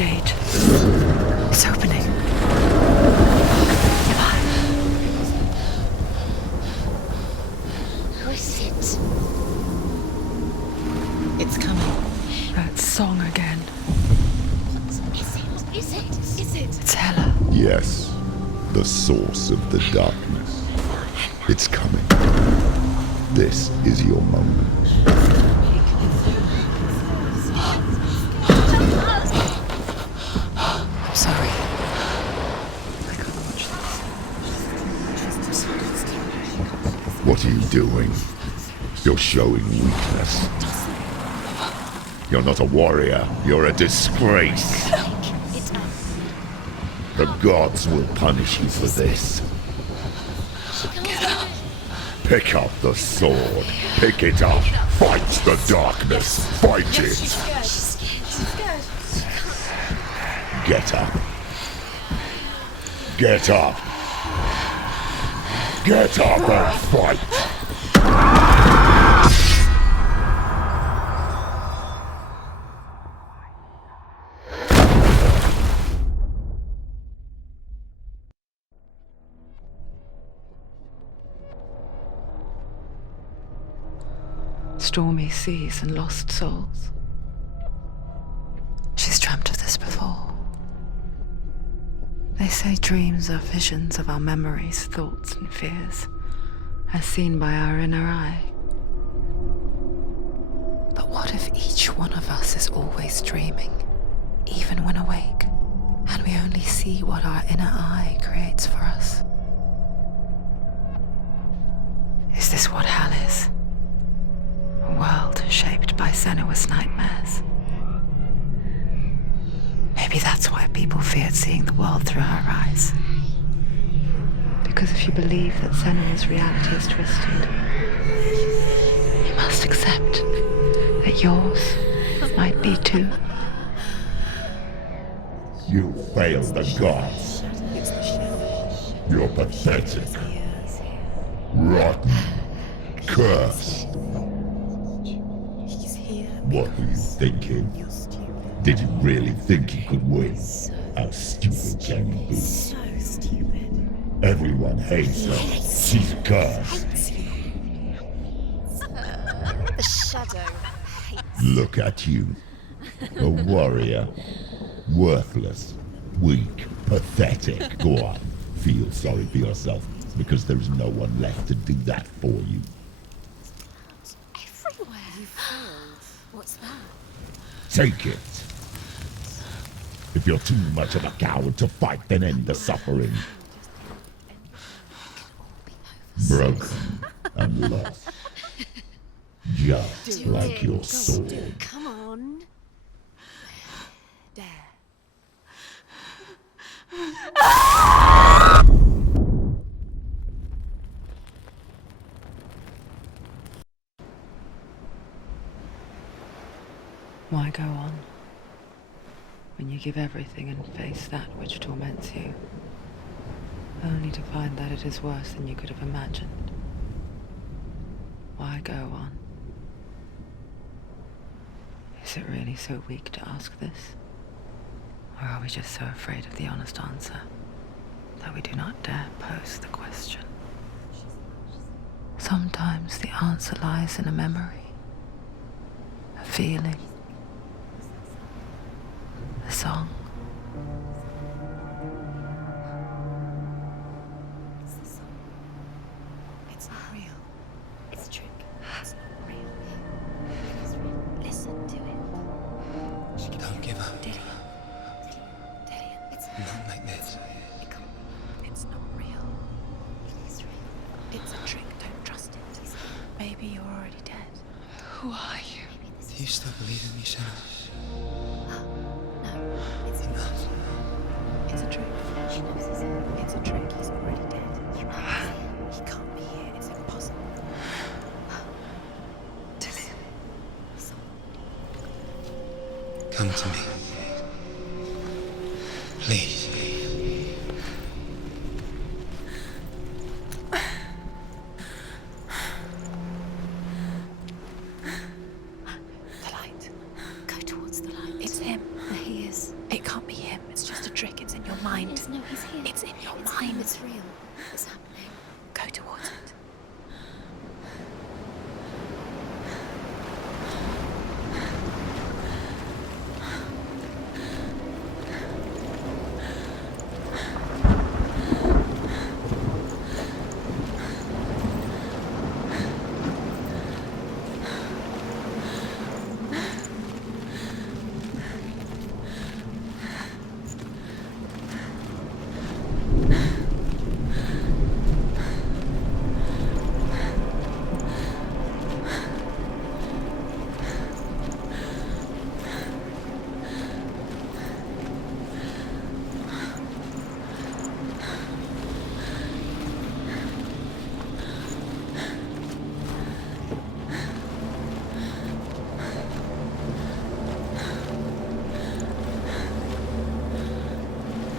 gate. It's opening. Who is it? It's coming. That song again. What is it? Is it? It's Hella. Yes, the source of the darkness. It's coming. This is your moment. I'm sorry. I can't watch this. What are you doing? You're showing weakness. You're not a warrior. You're a disgrace. The gods will punish you for this. Pick up the sword. Pick it up. Fight the darkness. Fight it. Get up. Get up. Get up and fight. Stormy seas and lost souls. She's dreamt of this before. They say dreams are visions of our memories, thoughts and fears, as seen by our inner eye. But what if each one of us is always dreaming, even when awake, and we only see what our inner eye creates for us? Is this what hell is? A world shaped by Senua's nightmares. Maybe that's why people feared seeing the world through her eyes. Because if you believe that Senua's reality is twisted, you must accept that yours might be too. You failed the gods. You're pathetic. Rotten. Cursed. What were you thinking? Did you really think you could win? How stupid can you be? So stupid. Everyone hates her. She's cursed. The shadow hates. Look at you. A warrior. Worthless. Weak. Pathetic. Go on. Feel sorry for yourself, because there is no one left to do that for you. Everywhere. You failed. What's that? Take it. If you're too much of a coward to fight, then end the suffering. Broken and lost. Just like your sword. Come on. There. Why go on when you give everything and face that which torments you, only to find that it is worse than you could have imagined? Why go on? Is it really so weak to ask this? Or are we just so afraid of the honest answer that we do not dare pose the question? Sometimes the answer lies in a memory, a feeling, a song. It's not real. It's a trick. It's not real. It's real. Listen to it. Don't give up. Dillian. Dillian. It's Not like this. It's not real. It is real. It's a trick. Don't trust it. Maybe you're already dead. Who are you? Do you still believe in me, Senua? No, it's enough. It's a trick. She knows it's him. It's a trick. He's already dead. He knows. He can't be here. It's impossible. Dillian. Come to me. Please. The light. Go towards the light. It's him. There he is. It can't mind. Yes, no, he's here. It's in your It's mind. him, it's real. It's happening. Go towards it.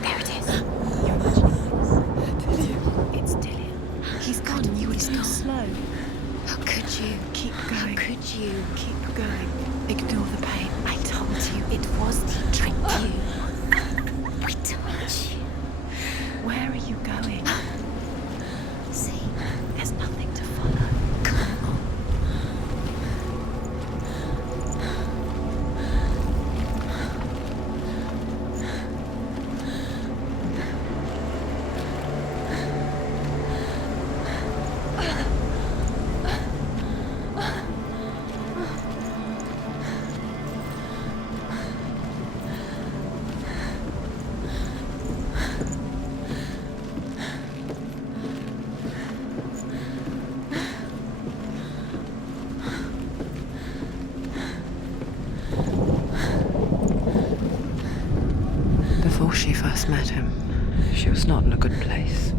There it is. You're imagining this. It's Dillian. He's gone. You were too slow. How could you? Keep going. How could you? Keep going. Ignore the pain. I told you it was to trick you. I told you. Where are you going? See, There's nothing to follow. come on. Before she first met him, she was not in a good place.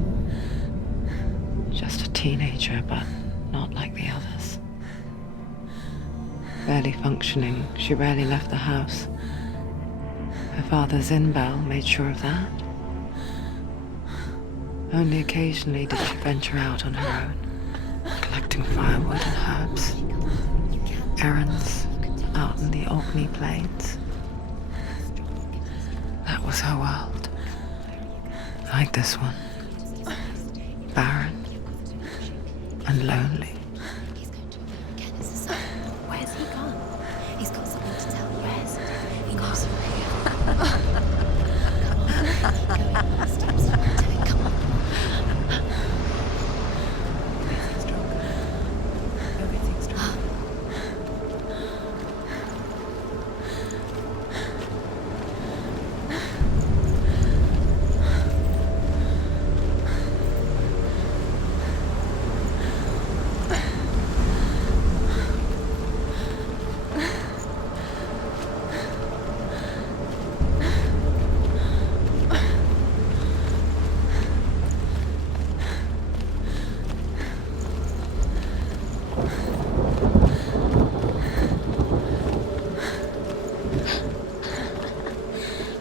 Just a teenager, but not like the others. Barely functioning, she rarely left the house. Her father's in-bell made sure of that. Only occasionally did she venture out on her own, collecting firewood and herbs, errands out in the Orkney Plains. That was her world. Like this one. Barren and lonely. He's going to appear again as a son. Where's he gone? He's got something to tell you. Where's He knows you're here. Come on, keep going up the steps. Do it, come on. Everything's stronger. Everything's stronger.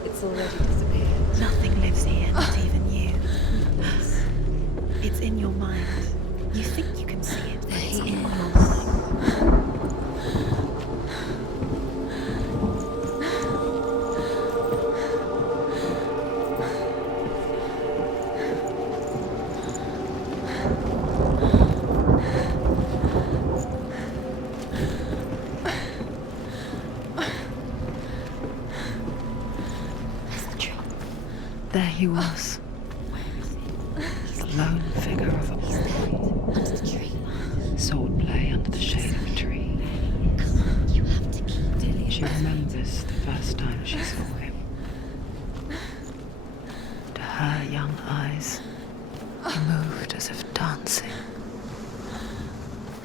It's already disappeared. Nothing lives here, not even you. It's in your mind. You think you can see it, but it's in your mind. That's the tree. There he was, the lone figure of a He's there, under the tree. swordplay under the shade of a tree. Come on, you have to keep doing She remembers the first time she saw him. To her young eyes, he moved as if dancing,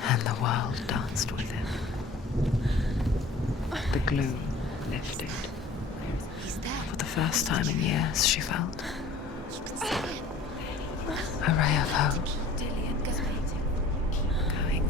and the world danced with him. The gloom lifted. He's there. For the first time in years, she felt You can see him. a ray of hope. Dillian, go waiting. Keep going.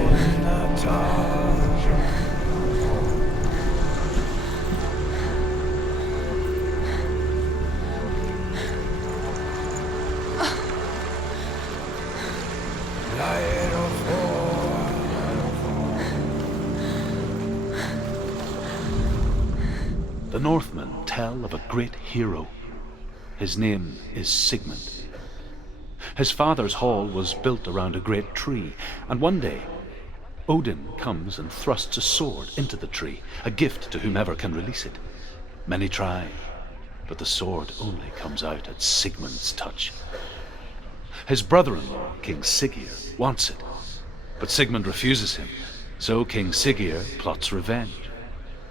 Shenata The Northmen tell of a great hero. His name is Sigmund. His father's hall was built around a great tree, and one day Odin comes and thrusts a sword into the tree, a gift to whomever can release it. Many try, but the sword only comes out at Sigmund's touch. His brother-in-law, King Siggeir, wants it, but Sigmund refuses him, so King Siggeir plots revenge.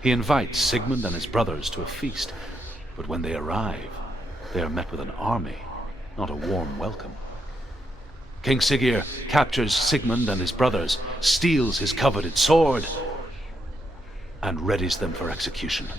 He invites Sigmund and his brothers to a feast, but when they arrive, they are met with an army, not a warm welcome. King Siggeir captures Sigmund and his brothers, steals his coveted sword, and readies them for execution.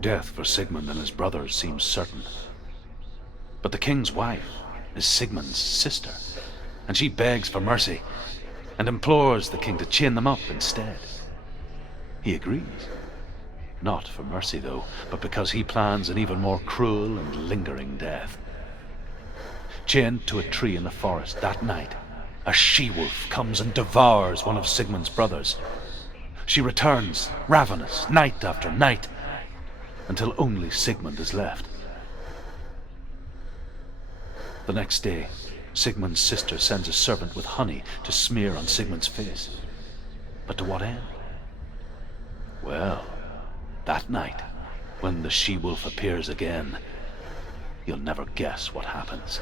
Death for Sigmund and his brothers seems certain. But the king's wife is Sigmund's sister, and she begs for mercy and implores the king to chain them up instead. He agrees. Not for mercy, though, but because he plans an even more cruel and lingering death. Chained to a tree in the forest that night, a she-wolf comes and devours one of Sigmund's brothers. She returns, ravenous, night after night, until only Sigmund is left. The next day, Sigmund's sister sends a servant with honey to smear on Sigmund's face. But to what end? Well, that night, when the she-wolf appears again, you'll never guess what happens.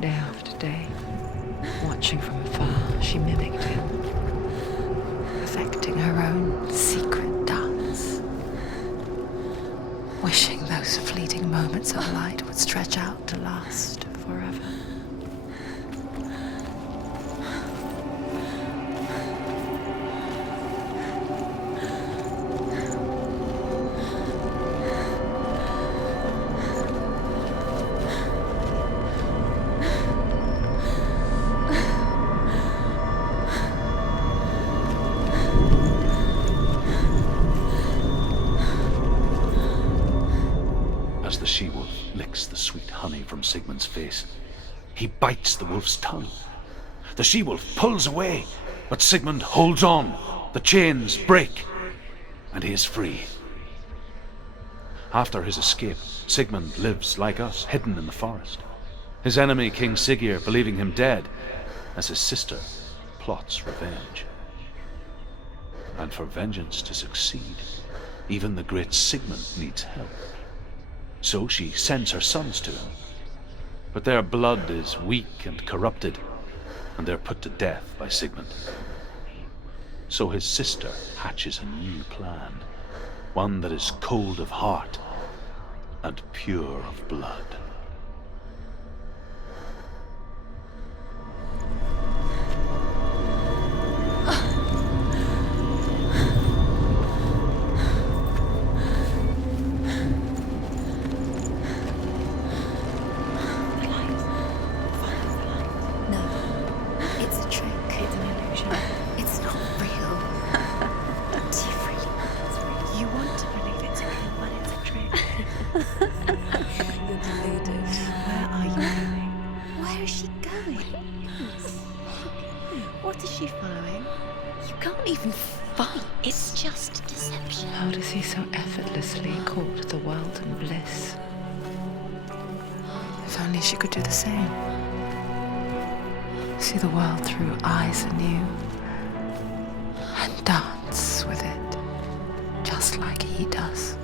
Day after day, watching from afar, she mimicked him, perfecting her own secret dance, wishing those fleeting moments of light would stretch out to last forever. honey from Sigmund's face. He bites the wolf's tongue. The she-wolf pulls away, but Sigmund holds on. The chains break, and he is free. After his escape, Sigmund lives like us, hidden in the forest. His enemy, King Siggeir, believing him dead, as his sister plots revenge. And for vengeance to succeed, even the great Sigmund needs help. So she sends her sons to him. But their blood is weak and corrupted, and they're put to death by Sigmund. So his sister hatches a new plan, one that is cold of heart and pure of blood. No, it's a trick. It's an illusion. It's not real. Do you really? You want to believe it's real, but it's a trick. You're deluded. Where are you going? Where is she going? What is she following? You can't even fight. It's just deception. How does he so effortlessly court the world and bliss? If only she could do the same. See the world through eyes anew and dance with it, just like he does.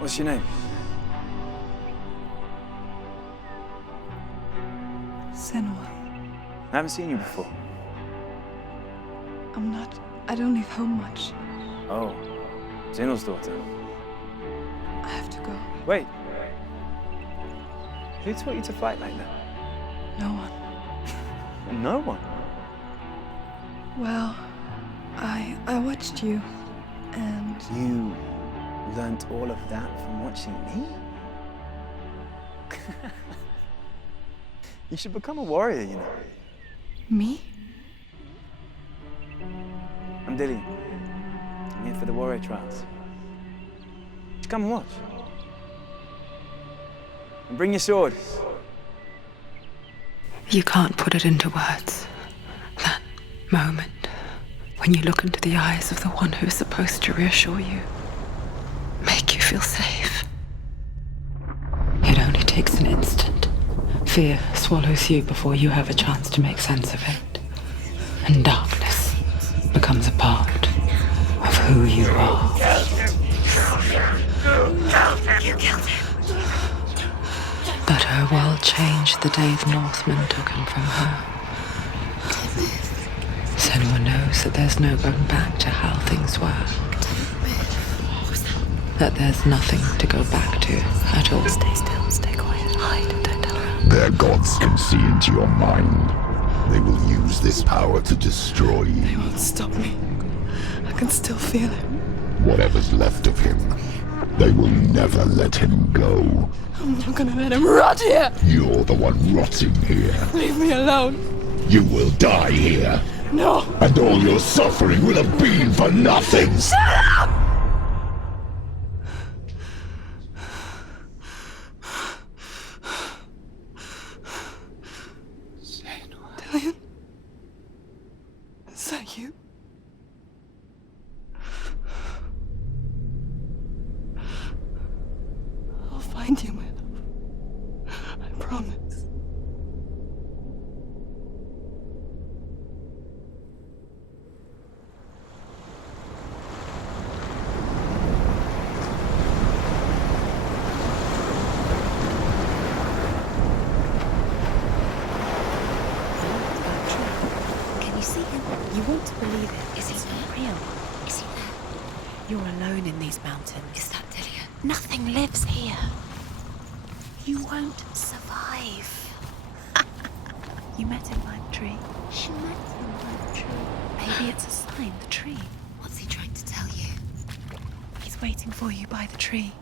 What's your name? Senua. I haven't seen you before. I don't leave home much. Oh, Zenua's daughter. I have to go. Wait. Who taught you to fight like that? No one. No one. Well, I watched you, and You learnt all of that from watching me? You should become a warrior, you know. me? I'm Dillian. I'm here for the warrior trials. Just come and watch. And bring your sword. You can't put it into words. That moment when you look into the eyes of the one who's supposed to reassure you, make you feel safe. It only takes an instant. Fear swallows you before you have a chance to make sense of it. And darkness becomes a part of who you are. You killed him. But her world changed the day the Northmen took him from her. Senua knows that there's no going back to how things were. That there's nothing to go back to at all. Stay still, stay quiet, hide, don't tell her. Their gods can see into your mind. They will use this power to destroy you. They won't stop me. I can still feel him. Whatever's left of him, they will never let him go. I'm not gonna let him rot here. You're the one rotting here. Leave me alone. You will die here. No. And all your suffering will have been for nothing. Shut up! Dillian? Is that you? find you, my love. I promise. Can you see him? You want to believe it. Is he It's there? real. Is he there? You're alone in these mountains. Is that Delia? Nothing lives here. You won't survive. You met him by the tree. She met him by the tree. Maybe it's a sign, the tree. What's he trying to tell you? He's waiting for you by the tree.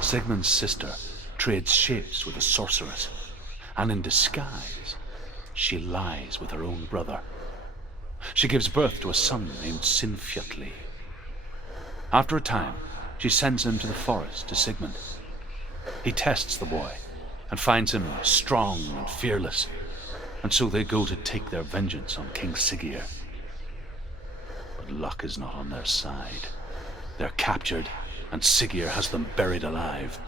Sigmund's sister trades shapes with a sorceress, and in disguise, she lies with her own brother. She gives birth to a son named Sinfjotli. After a time, she sends him to the forest to Sigmund. He tests the boy and finds him strong and fearless, and so they go to take their vengeance on King Siggeir. But luck is not on their side. They're captured, and Siggeir has them buried alive.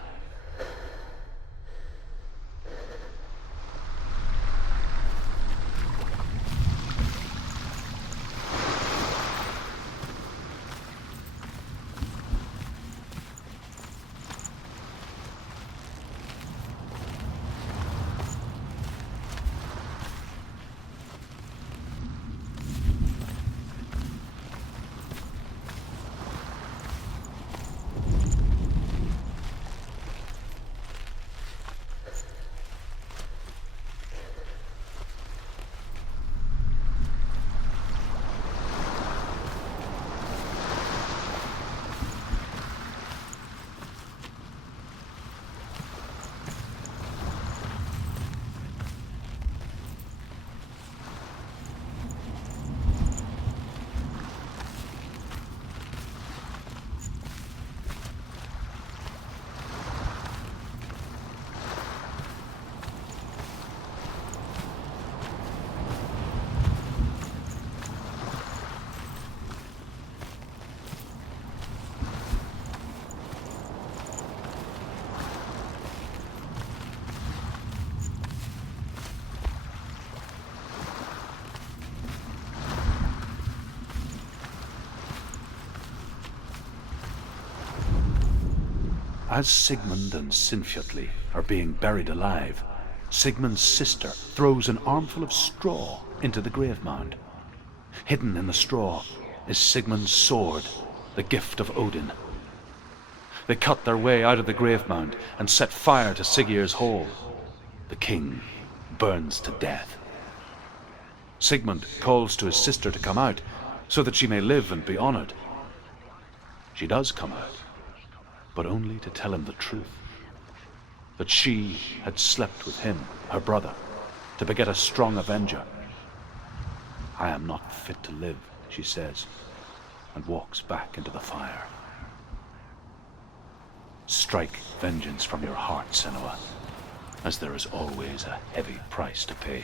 As Sigmund and Sinfjotli are being buried alive, Sigmund's sister throws an armful of straw into the grave mound. Hidden in the straw is Sigmund's sword, the gift of Odin. They cut their way out of the grave mound and set fire to Siggeir's hall. The king burns to death. Sigmund calls to his sister to come out so that she may live and be honored. She does come out, but only to tell him the truth. That she had slept with him, her brother, to beget a strong avenger. I am not fit to live, she says, and walks back into the fire. Strike vengeance from your heart, Senua, as there is always a heavy price to pay.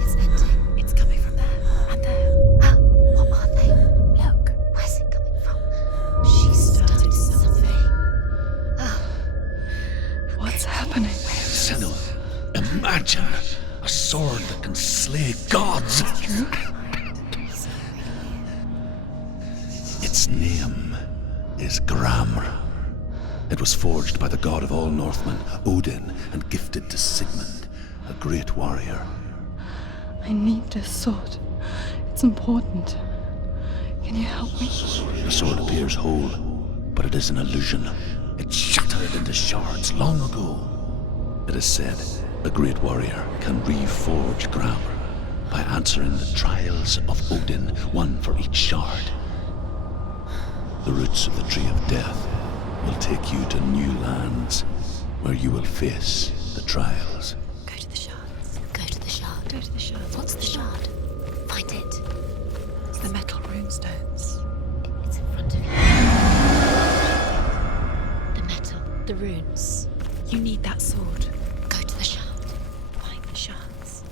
It's ending. It's coming from there and there. What are they? Look, where's it coming from? She started something. What's happening? Senua, imagine a sword that can slay gods. Its name is Gramr. It was forged by the god of all Northmen, Odin, and gifted to Sigmund, a great warrior. I need this sword. It's important. Can you help me? The sword appears whole, but it is an illusion. It shattered into shards long ago. It is said a great warrior can reforge Gramr by answering the trials of Odin, one for each shard. The roots of the Tree of Death will take you to new lands where you will face the trials. Go to the shards. Go to the shard. Go to the shard. What's the shard? Find it. It's the metal runestones. It's in front of you. The metal. The runes. You need that sword. Go to the shard. Find the shards.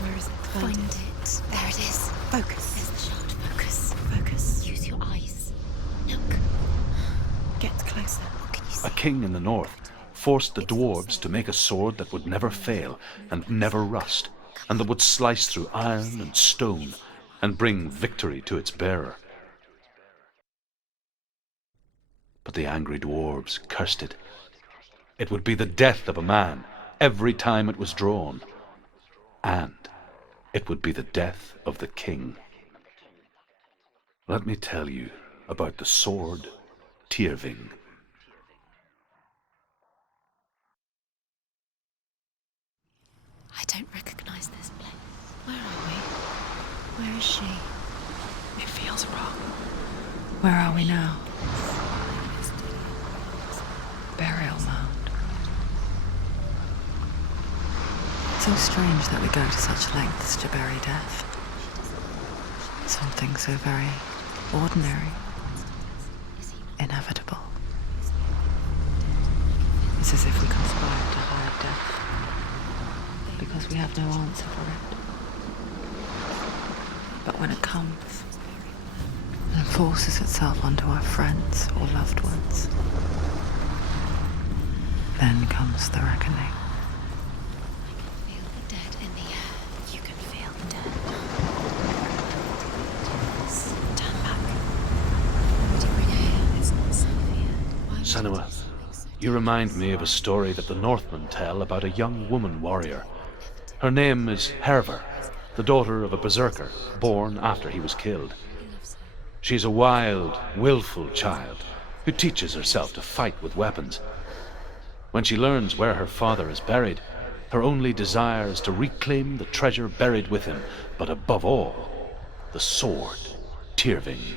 Where is it? Find it. There it is. Focus. There's the shard. Focus. Focus. Use your eyes. Look. Get closer. What can you A see? king in the north forced the dwarves to make a sword that would never fail and never rust, and that would slice through iron and stone and bring victory to its bearer. But the angry dwarves cursed it. It would be the death of a man every time it was drawn, and it would be the death of the king. Let me tell you about the sword Tyrving. I don't recognize this place. Where are we? Where is she? It feels wrong. Where are we now? Burial mound. So strange that we go to such lengths to bury death. Something so very ordinary, inevitable. It's as if we conspire to hide death because we have no answer for it. But when it comes and forces itself onto our friends or loved ones, then comes the reckoning. Feel the dead in the air. You can feel the dead. Turn back. Would you bring her here? It's not safe here. Why would Senua, you remind me of a story that the Northmen tell about a young woman warrior. Her name is Hervor, the daughter of a berserker born after he was killed. She's a wild, willful child who teaches herself to fight with weapons. When she learns where her father is buried, her only desire is to reclaim the treasure buried with him, but above all, the sword, Tyrving.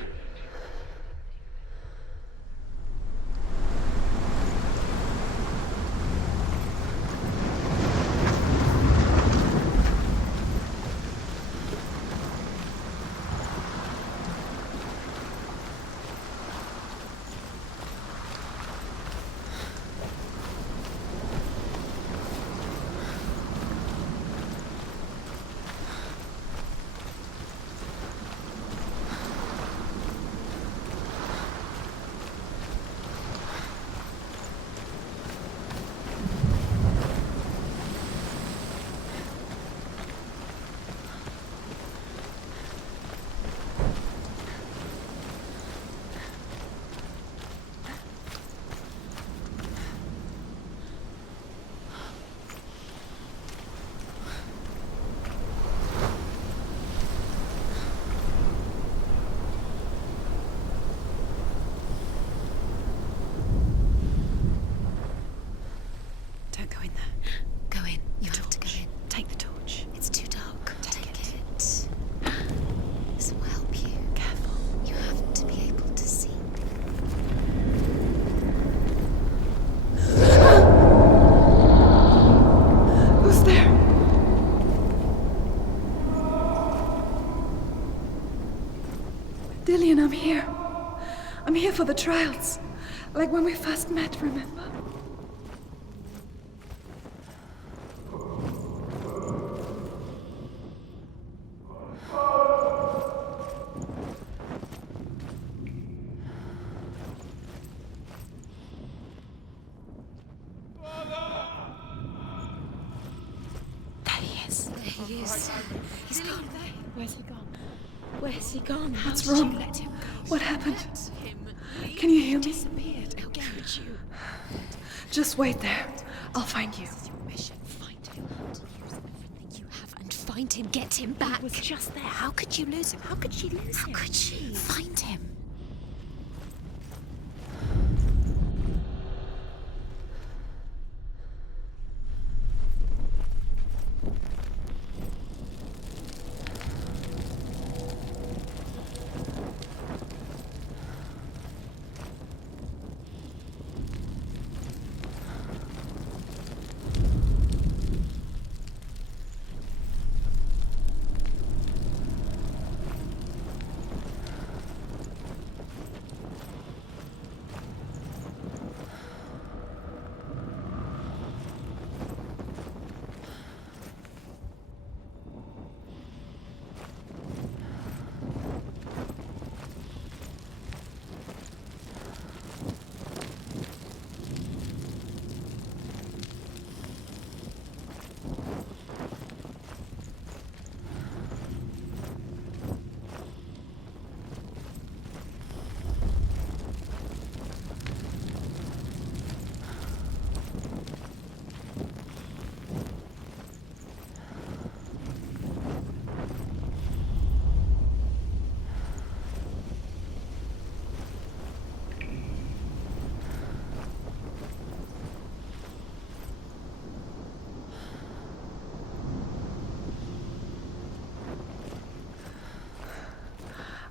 I'm here for the trials. Like when we first met, remember? He is. He's gone. Where's he gone? Where's he gone? What's How did wrong? you let him go? What happened? Let him leave. Can you hear me? Disappeared. How could you? Just wait there. I'll find you. This is your mission. Find him. To use everything you have and find him. Get him back. He was just there. How could you lose him? How could she lose him? How could she? Find him.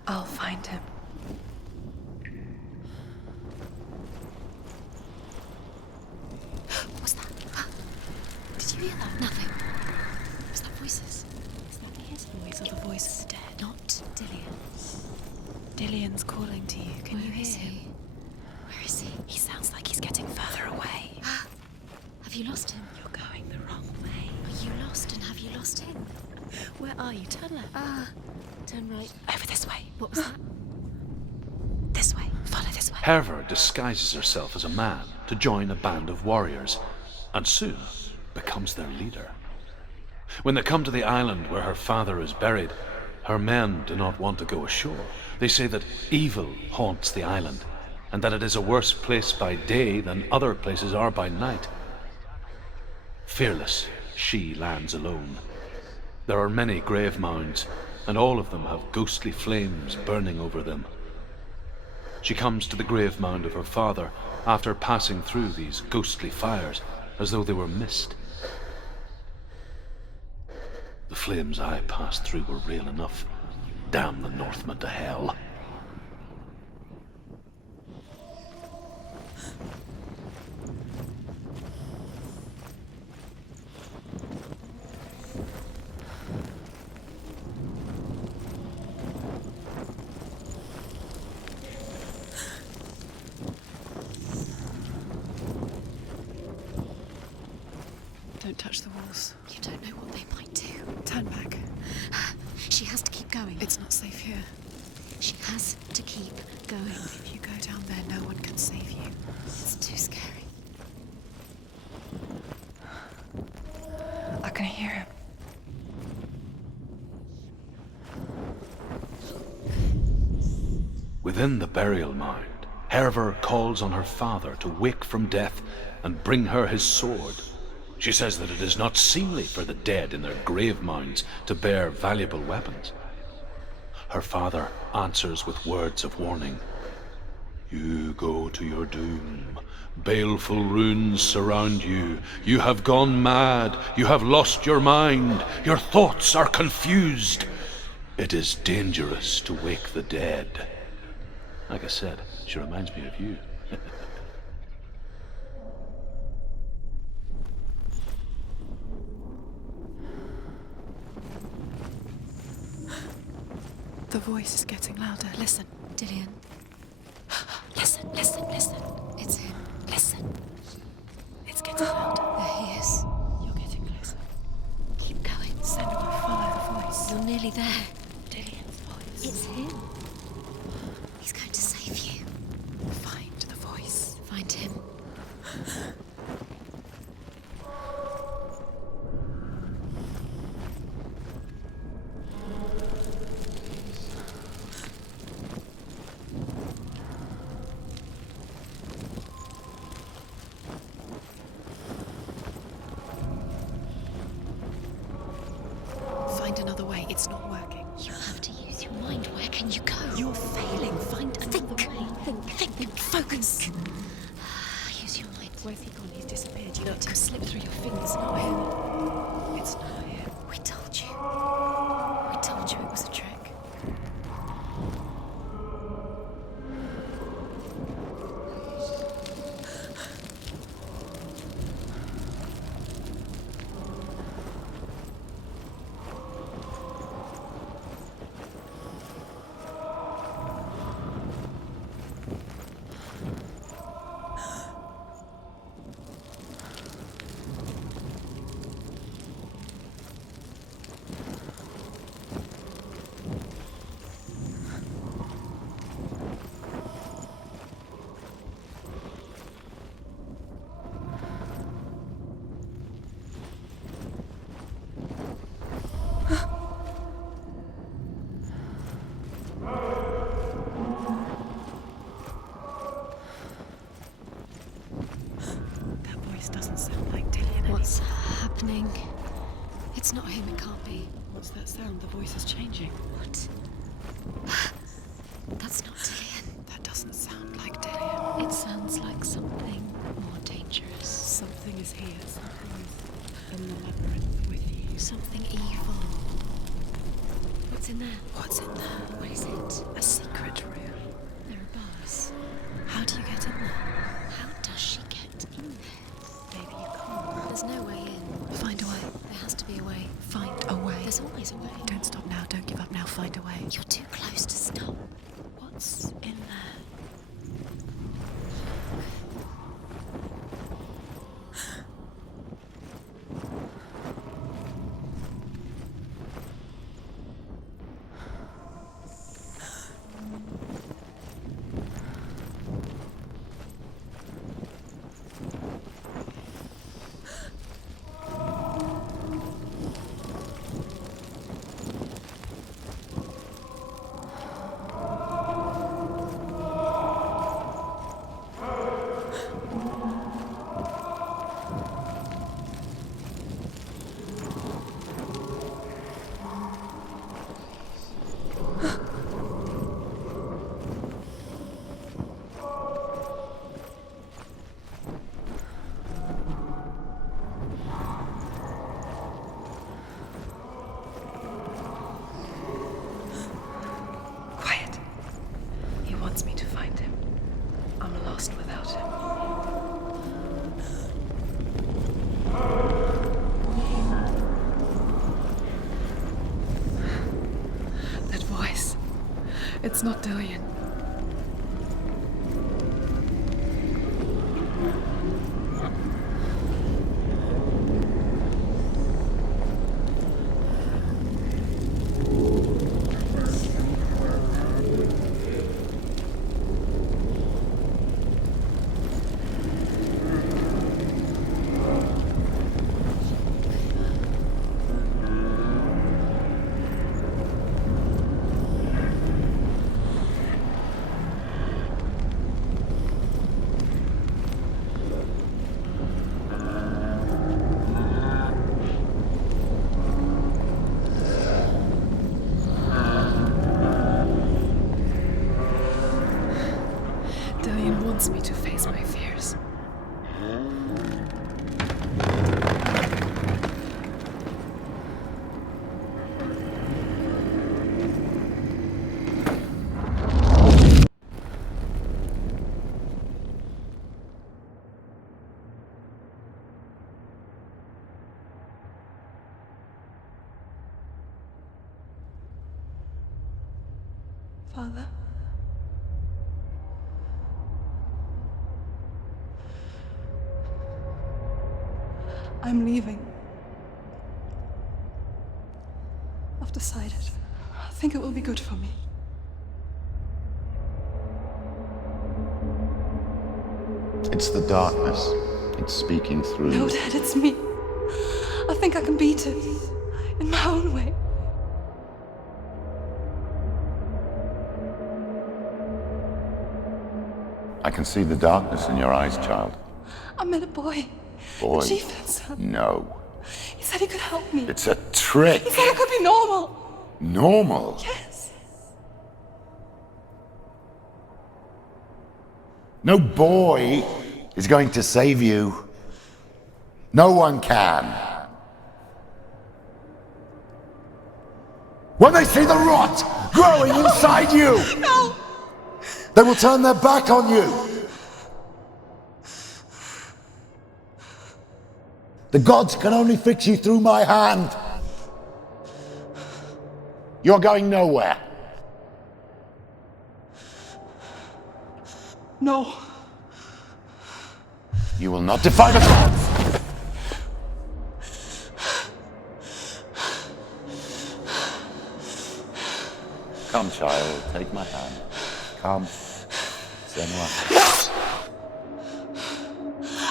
I'll find him. What was that? Did you hear that? Nothing. Was that voices? Is that his voice or the voice of the dead? Not Dillian. Dillian's calling to you. Can you Where is hear him? he? Where is he? He sounds like he's getting further away. Have you lost him? You're going the wrong way. Are you lost and have you lost him? Where are you? Turn left. Turn right. Over this way. What was that? This way. Follow this way. Herver disguises herself as a man to join a band of warriors, and soon becomes their leader. When they come to the island where her father is buried, her men do not want to go ashore. They say that evil haunts the island, and that it is a worse place by day than other places are by night. Fearless, she lands alone. There are many grave mounds, and all of them have ghostly flames burning over them. She comes to the grave mound of her father after passing through these ghostly fires as though they were mist. The flames I passed through were real enough. Damn the Northmen to hell. Don't touch the walls. You don't know what they might do. Turn back. She has to keep going. It's not safe here. She has to keep going. If you go down there, no one can save you. It's too scary. I can hear him. Within the burial mound, Herver calls on her father to wake from death and bring her his sword. She says that it is not seemly for the dead in their grave mounds to bear valuable weapons. Her father answers with words of warning. You go to your doom. Baleful runes surround you. You have gone mad. You have lost your mind. Your thoughts are confused. It is dangerous to wake the dead. Like I said, she reminds me of you. The voice is getting louder. Listen. Dillian. Listen, listen, listen. It's him. Listen. It's getting louder. There he is. You're getting closer. Keep going. Senua, follow the voice. You're nearly there. Dillian's voice. It's him. He's going to save you. Find the voice. Find him. Find another way. It's not working. You have to use your mind. Where can you go? You're failing. Find another Think. way. Think. Focus. Use your mind. Where's he gone? He's disappeared. You let him slip through your fingers. Not him. It's not him. We told you. We told you it was a trick. That voice doesn't sound like Dillian. What's happening? It's not him. It can't be. What's that sound? The voice is changing. What? That's not Dillian. That doesn't sound like Dillian. It sounds like something more dangerous. Something is here. Something is in the labyrinth with you. Something evil. What's in there? What's in there? What is it? A secret room. There are bars. How do you get in there? How does she get in there? Maybe you can't. There's no way in. Find a way. There has to be a way. Find a way. There's always a way. Don't stop now. Don't give up now. Find a way. You're too close to stop. What's in there? Quiet. He wants me to find him. I'm lost without him. That voice. It's not Dillian. Dillian wants me to face my fears. Father? I'm leaving. I've decided. I think it will be good for me. It's the darkness. It's speaking through No, you. Dad, it's me. I think I can beat it. In my own way. I can see the darkness in your eyes, child. I met a boy. Boy. The chieftain's son. No. He said he could help me. It's a trick. He said I could be normal. Normal. Yes. No boy is going to save you. No one can. When they see the rot growing inside you, No! they will turn their back on you. The gods can only fix you through my hand. You're going nowhere. No. You will not defy the gods. Come, child, take my hand. Come, Senua.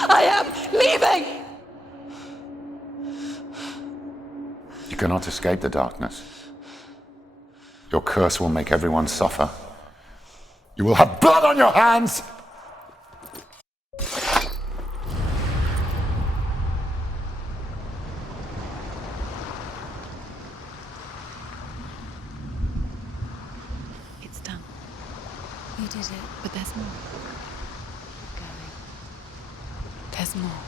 I am leaving! You cannot escape the darkness. Your curse will make everyone suffer. You will have blood on your hands! It's done. You did it. But there's more. Keep going. There's more.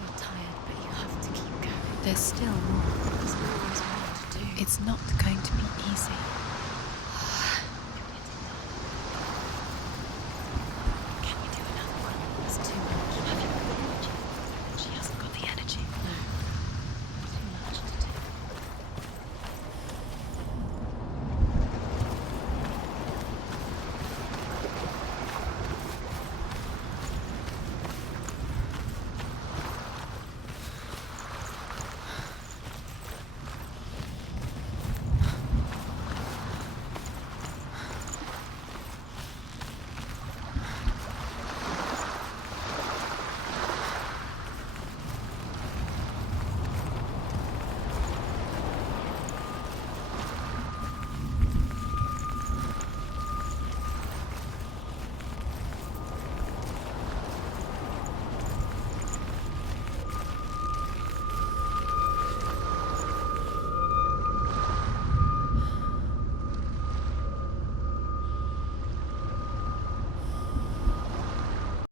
You're tired, but you have to keep going. There's still more. There's always more to do. It's not going to be easy.